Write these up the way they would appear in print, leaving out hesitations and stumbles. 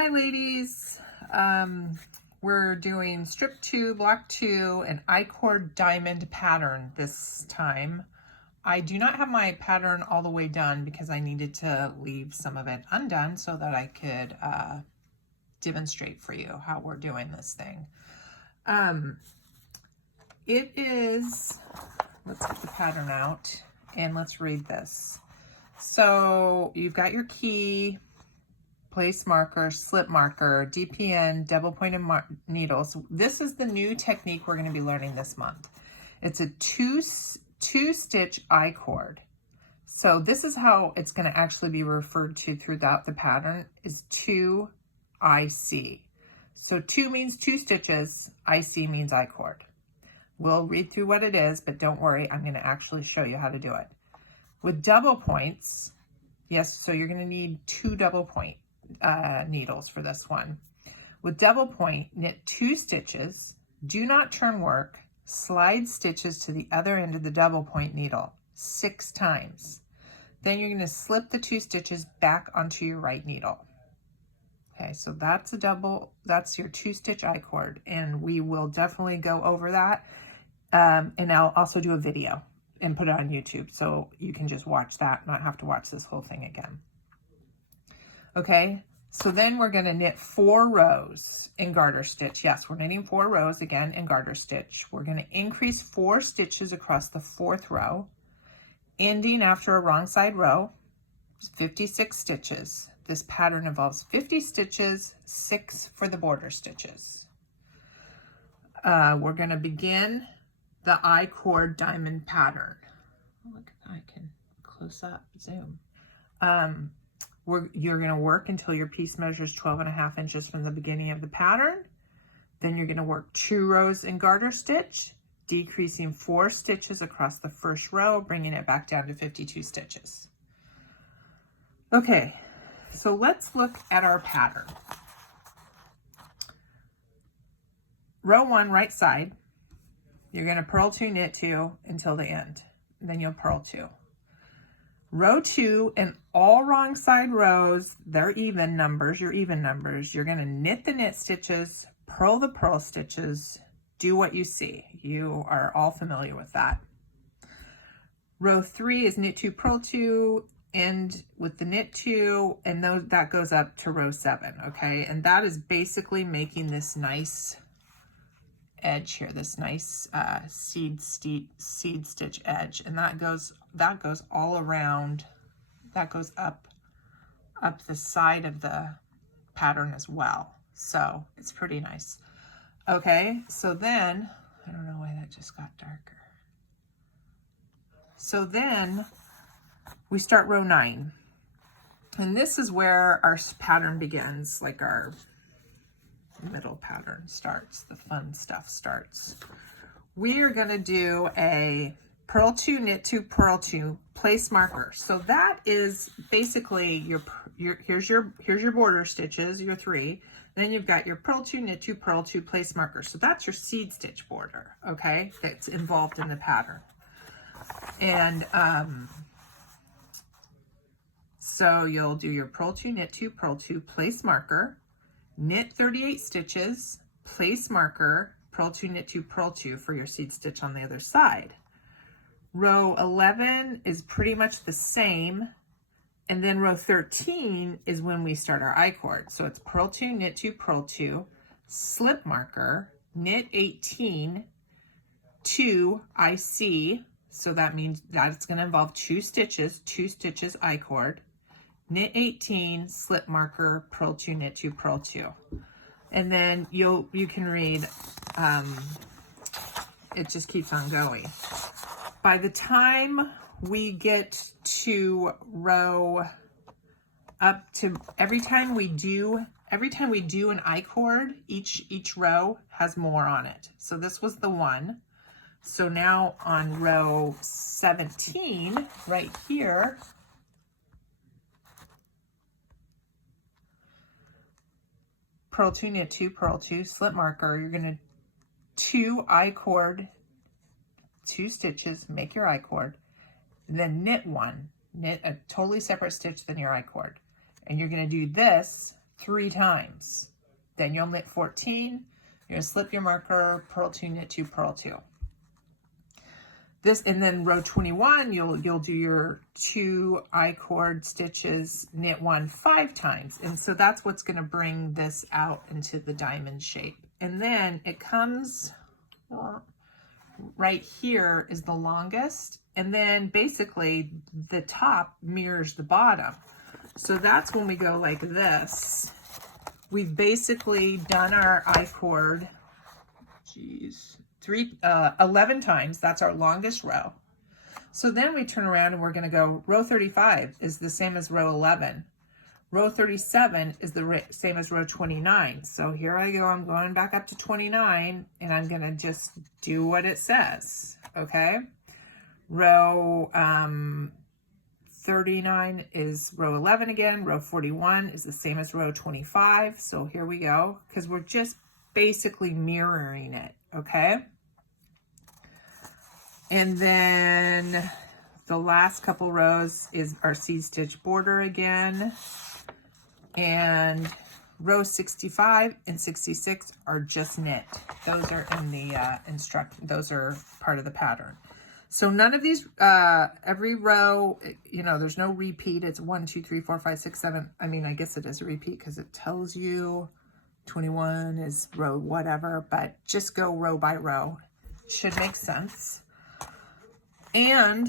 Hi ladies, we're doing strip 2, block 2, and I-cord diamond pattern this time. I do not have my pattern all the way done because I needed to leave some of it undone so that I could demonstrate for you how we're doing this thing. It is, let's get the pattern out and let's read this. So you've got your key, place marker, slip marker, DPN, double pointed needles. This is the new technique we're going to be learning this month. It's a two stitch I-cord. So this is how it's going to actually be referred to throughout the pattern, is 2 IC. So 2 means 2 stitches, IC means I-cord. We'll read through what it is, but don't worry, I'm going to actually show you how to do it. With double points, yes, so you're going to need 2 double point needles for this one. With double point, knit 2 stitches, do not turn work, slide stitches to the other end of the double point needle 6 times. Then you're going to slip the 2 stitches back onto your right needle. Okay, so that's your 2 stitch I-cord, and we will definitely go over that. And I'll also do a video and put it on YouTube so you can just watch that, not have to watch this whole thing again. Okay, so then we're going to knit 4 rows in garter stitch. Yes, we're knitting 4 rows again in garter stitch. We're going to increase 4 stitches across the 4th row, ending after a wrong side row, 56 stitches. This pattern involves 50 stitches, 6 for the border stitches. We're going to begin the I-cord diamond pattern. Look, I can close up, zoom. You're going to work until your piece measures 12.5 inches from the beginning of the pattern. Then you're going to work 2 rows in garter stitch, decreasing 4 stitches across the first row, bringing it back down to 52 stitches. Okay, so let's look at our pattern. Row 1, right side, you're going to purl 2, knit 2 until the end. Then you'll purl 2. Row 2 and all wrong side rows, they're even numbers, your even numbers. You're going to knit the knit stitches, purl the purl stitches, do what you see. You are all familiar with that. Row 3 is knit 2, purl 2, end with the knit 2, and that goes up to row 7, okay? And that is basically making this nice edge here, this nice seed stitch edge, and that goes all around. That goes up the side of the pattern as well, so it's pretty nice. Okay, so then I don't know why that just got darker. So then we start row 9, and this is where our pattern begins, like our middle pattern starts, the fun stuff starts. We are going to do a purl 2, knit 2, purl 2, place marker. So that is basically here's your border stitches, your 3. Then you've got your purl 2, knit 2, purl 2, place marker. So that's your seed stitch border, okay, that's involved in the pattern. And so you'll do your purl 2, knit 2, purl 2, place marker, knit 38 stitches, place marker, purl 2, knit 2, purl 2 for your seed stitch on the other side. Row 11 is pretty much the same, and then row 13 is when we start our I-cord. So it's purl 2, knit 2, purl 2, slip marker, knit 18, 2 IC, so that means that it's going to involve 2 stitches I-cord, knit 18, slip marker, purl 2, knit 2, purl 2. And then you can read, it just keeps on going. By the time we get to row up to, every time we do an I-cord, each row has more on it. So this was the 1. So now on row 17, right here, purl 2, knit 2, purl 2, slip marker, you're going to 2 I-cord, 2 stitches, make your I-cord, and then knit 1, knit a totally separate stitch than your I-cord. And you're going to do this 3 times. Then you'll knit 14, you're gonna slip your marker, purl 2, knit 2, purl 2. This, and then row 21, you'll do your 2 I-cord stitches, knit 1 5 times. And so that's what's gonna bring this out into the diamond shape. And then it comes, right here is the longest. And then basically the top mirrors the bottom. So that's when we go like this. We've basically done our I-cord, 11 times. That's our longest row. So then we turn around and we're going to go row 35 is the same as row 11. Row 37 is the same as row 29. So here I go, I'm going back up to 29 and I'm going to just do what it says. Okay. Row 39 is row 11 again. Row 41 is the same as row 25. So here we go, because we're just basically mirroring it. Okay. And then the last couple rows is our seed stitch border again. And row 65 and 66 are just knit. Those are in the those are part of the pattern. So none of these, every row, you know, there's no repeat. It's 1, 2, 3, 4, 5, 6, 7. I mean, I guess it is a repeat because it tells you 21 is row whatever, but just go row by row. Should make sense. And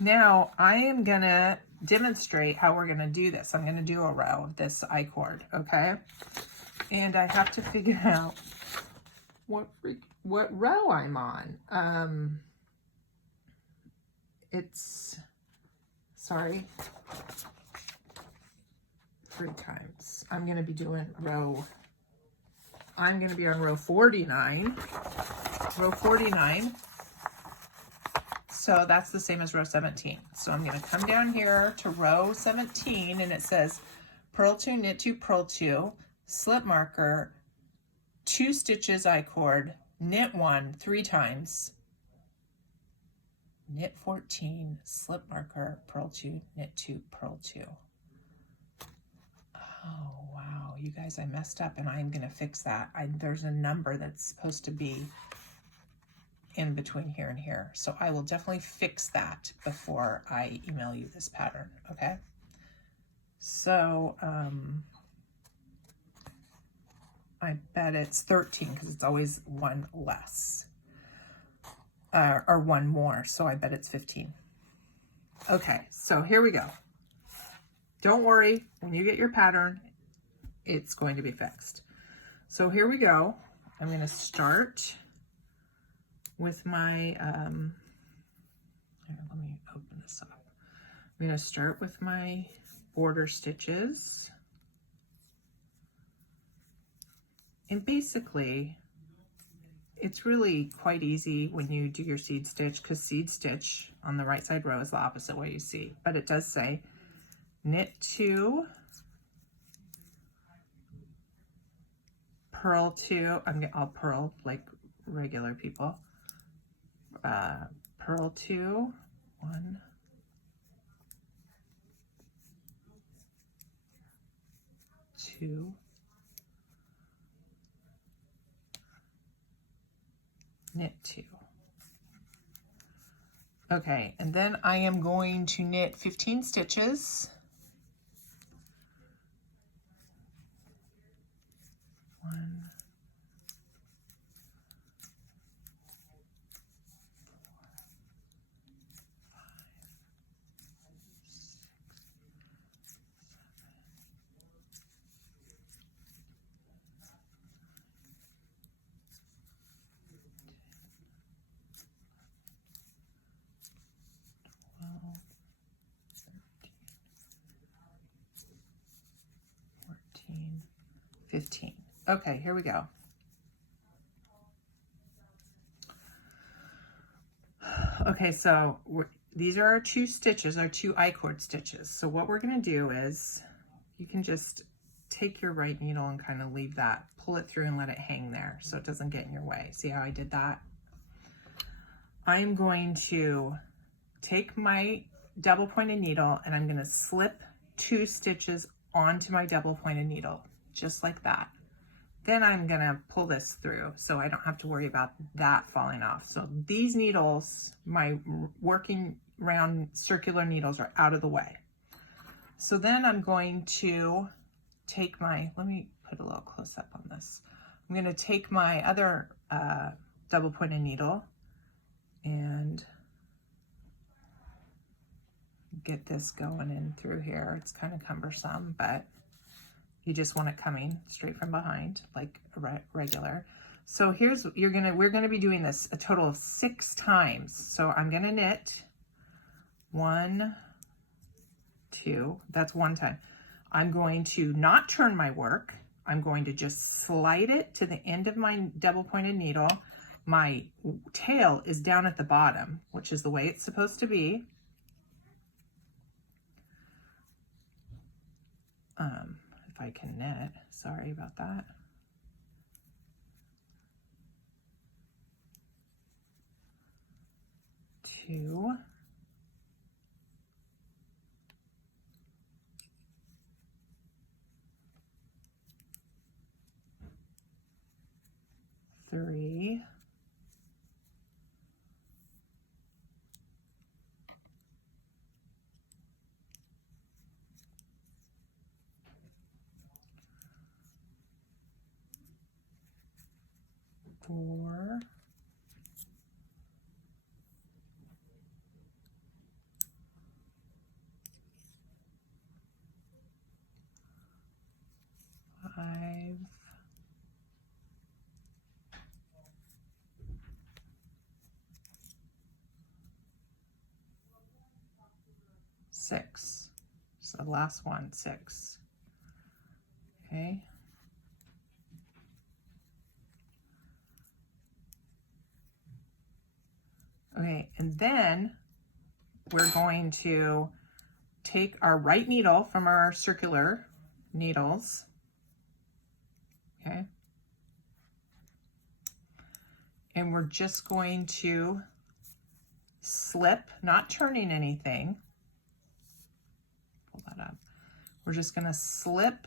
now I am going to demonstrate how we're going to do this. I'm going to do a row of this I-cord, okay? And I have to figure out what row I'm on. It's, sorry, 3 times. I'm going to be doing I'm going to be on row 49. Row 49. So that's the same as row 17. So I'm going to come down here to row 17 and it says purl 2, knit 2, purl 2, slip marker, 2 stitches I-cord, knit 1 3 times, knit 14, slip marker, purl 2, knit 2, purl 2. Oh, wow. You guys, I messed up and I'm going to fix that. There's a number that's supposed to be in between here and here. So I will definitely fix that before I email you this pattern, okay? So, I bet it's 13 because it's always 1 less. Or 1 more, so I bet it's 15. Okay, so here we go. Don't worry, when you get your pattern, it's going to be fixed. So here we go. I'm going to start with my, here, let me open this up. I'm going to start with my border stitches. And basically, it's really quite easy when you do your seed stitch, because seed stitch on the right side row is the opposite way you see. But it does say knit 2, purl 2. I'll purl like regular people. Purl 2, 1, 2, knit 2. Okay, and then I am going to knit 15 stitches. 1, 15. Okay, here we go. Okay, so these are our 2 stitches, our 2 I-cord stitches. So what we're going to do is, you can just take your right needle and kind of leave that, pull it through and let it hang there so it doesn't get in your way. See how I did that? I'm going to take my double pointed needle and I'm going to slip 2 stitches onto my double pointed needle, just like that. Then I'm gonna pull this through so I don't have to worry about that falling off. So these needles, my working round circular needles, are out of the way. So then I'm going to take my, let me put a little close up on this. I'm gonna take my other double pointed needle and get this going in through here. It's kind of cumbersome, but you just want it coming straight from behind, like a regular. So here's, we're gonna be doing this a total of 6 times. So I'm gonna knit 1, 2, that's 1 time. I'm going to not turn my work. I'm going to just slide it to the end of my double pointed needle. My tail is down at the bottom, which is the way it's supposed to be. If I can knit, sorry about that. Two. Three. Four. Five. 6. So the last one, 6. Okay. Okay, and then we're going to take our right needle from our circular needles, okay? And we're just going to slip, not turning anything. Pull that up. We're just gonna slip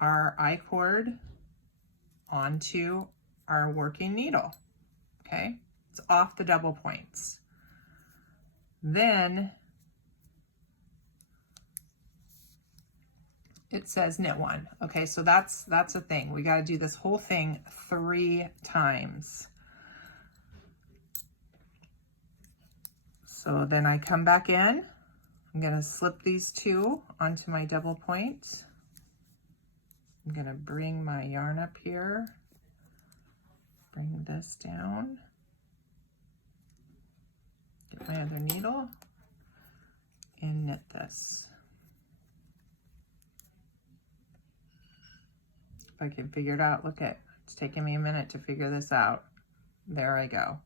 our I-cord onto our working needle, okay? It's off the double points. Then it says knit 1. Okay, so that's a thing. We got to do this whole thing 3 times. So then I come back in. I'm going to slip these 2 onto my double point. I'm going to bring my yarn up here. Bring this down. Get my other needle and knit this. If I can figure it out, look at, it's taking me a minute to figure this out. There I go.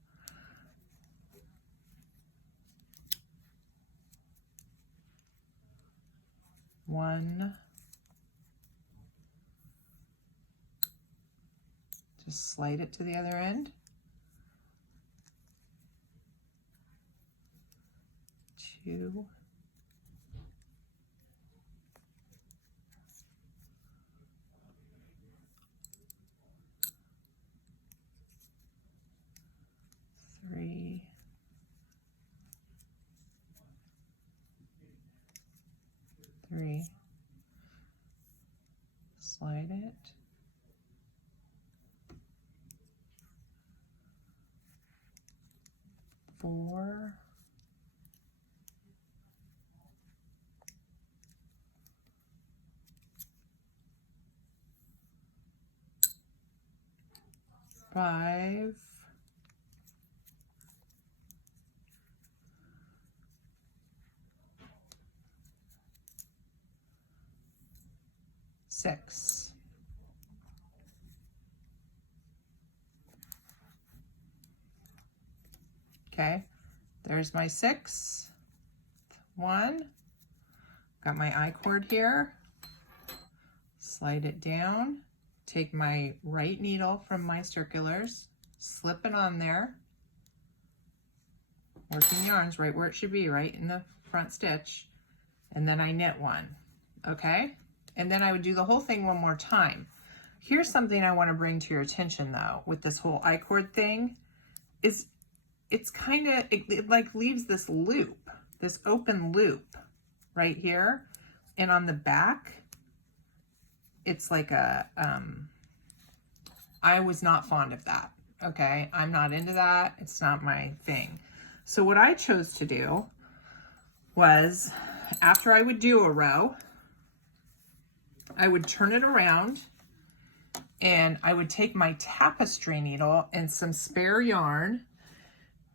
One. Just slide it to the other end. 2. 3. 3. Slide it. 4. 5. 6. Okay, there's my 6th one. Got my I-cord here. Slide it down. Take my right needle from my circulars, slip it on there. Working yarns right where it should be, right in the front stitch. and then I knit one, okay? And then I would do the whole thing one more time. Here's something I want to bring to your attention though, with this whole I-cord thing, is it's kind of, it like leaves this loop, this open loop right here. And on the back, it's like a, I was not fond of that, okay? I'm not into that. It's not my thing. So what I chose to do was, after I would do a row, I would turn it around and I would take my tapestry needle and some spare yarn,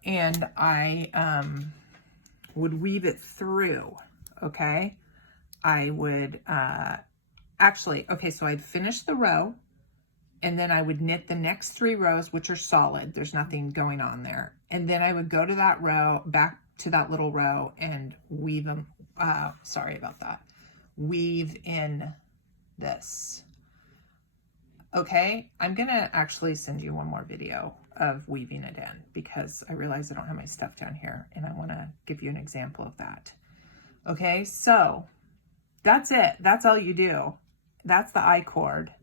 and I would weave it through, okay? I would, actually, okay, so I'd finish the row, and then I would knit the next 3 rows, which are solid. There's nothing going on there. And then I would go to that row, back to that little row, and weave them, sorry about that, weave in this. Okay, I'm gonna actually send you one more video of weaving it in, because I realize I don't have my stuff down here, and I wanna give you an example of that. Okay, so that's it. That's all you do. That's the I-cord.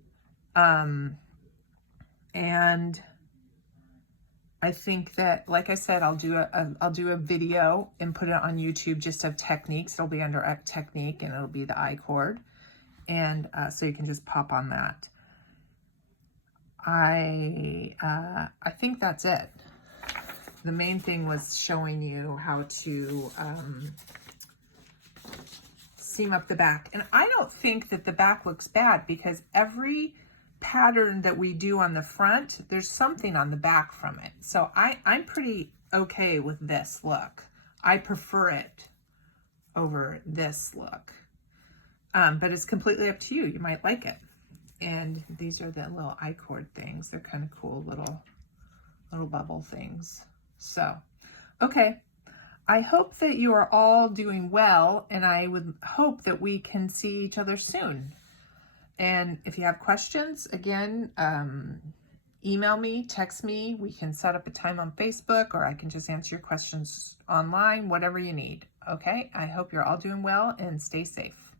And I think that, like I said, I'll do a video and put it on YouTube just of techniques. It'll be under technique, and it'll be the I-cord. And so you can just pop on that. I think that's it. The main thing was showing you how to seam up the back. And I don't think that the back looks bad, because every pattern that we do on the front, there's something on the back from it. So I'm pretty okay with this look. I prefer it over this look. But it's completely up to you. You might like it. And these are the little I-cord things. They're kind of cool little bubble things. So, okay. I hope that you are all doing well, and I would hope that we can see each other soon. And if you have questions, again, email me, text me. We can set up a time on Facebook, or I can just answer your questions online, whatever you need. Okay? I hope you're all doing well, and stay safe.